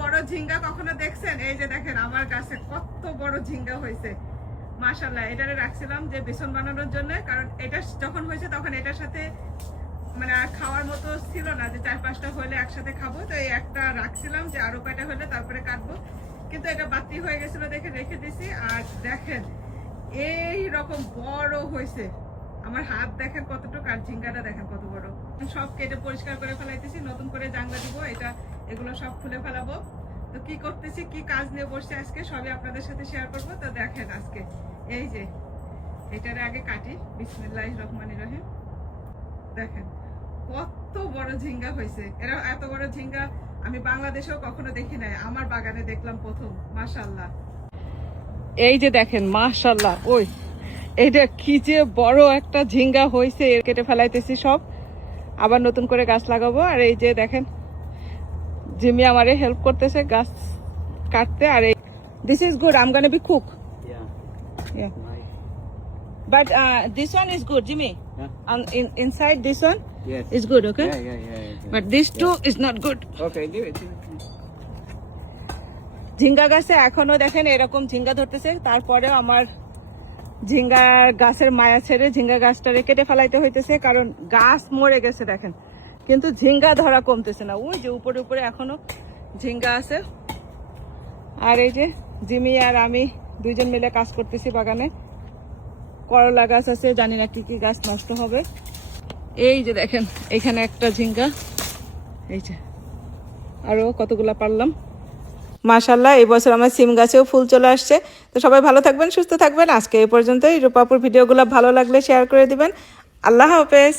বড় ঝিঙ্গা কখনো দেখছেন? এই যে দেখেন, আমার গাছে কত বড় ঝিঙ্গা হয়েছে। মাশাল্লাহ এটারে রাখছিলাম যে বেসন বানানোর জন্য, কারণ এটা যখন হয়েছে তখন এটার সাথে মানে আর খাওয়ার মতো ছিল না যে চার পাঁচটা হলে একসাথে খাব। তো এই একটা রাখছিলাম যে আরও কয়টা হলে তারপরে কাটবো। কিন্তু এটা বাতি হয়ে গেছিল দেখে রেখে দিছি। আর দেখেন, এই রকম বড় হয়েছে। আমার হাত দেখেন কতটুকু আর ঝিঙ্গাটা দেখেন কত সব কেটে পরিষ্কার করে ফেলাইতেছি, নতুন করে জাংলা দিব, এটা, এগুলো সব খুলে ফেলাবো। তো কি করতেছি, কি কাজ নিয়ে বসছি আজকে, সবই আপনাদের সাথে শেয়ার করব। তো দেখেন আজকে, এই যে, এটারে আগে কাটি বিসমিল্লাহ রহমান রহিম। দেখেন, কত বড় ঝিঙ্গা হয়েছে। এরা এত বড় ঝিঙ্গা আমি বাংলাদেশেও কখনো দেখি নাই, আমার বাগানে দেখলাম প্রথম মাশাল্লাহ এই যে দেখেন মাশাল্লাহ ওই এইটা কি যে বড় একটা ঝিঙ্গা হয়েছে কেটে ফেলাইতেছি সব। আবার নতুন করে গাছ লাগাবো আর এই যে দেখেন জিমি আমারে হেল্প করতেছে গাছ কাটতে আর এই this is good um gonna be cook. But this one is good Jimmy. Inside this one Yes. Is good okay Yeah, yeah, yeah. yeah. But this two is not good Okay, do it. ঝিঙ্গা গাছে এখনও দেখেন এরকম ঝিঙ্গা ধরতেছে তারপরেও আমার ঝিঙ্গা গাছের মায়া ছেড়ে ঝিঙ্গা গাছটারে কেটে ফেলাইতে হইতেছে, কারণ গাছ মরে গেছে দেখেন। কিন্তু ঝিঙ্গা ধরা কমতেছে না। ওই যে উপরে উপরে এখনও ঝিঙ্গা আছে। আর এই যে জিমি আর আমি দুইজন মিলে কাজ করতেছি বাগানে। করলা গাছ আছে, জানি না কি কি গাছ নষ্ট হবে। এই যে দেখেন, এখানে একটা ঝিঙ্গা। এই যে। আরও কতগুলা পারলাম। মাশাল্লাহ এই বছর আমার সিম গাছেও ফুল চলে আসছে। তো সবাই ভালো থাকবেন, সুস্থ থাকবেন। আজকে এই পর্যন্তই। রূপাপুর ভিডিওগুলো ভালো লাগলে শেয়ার করে দিবেন। আল্লাহ হাফেজ।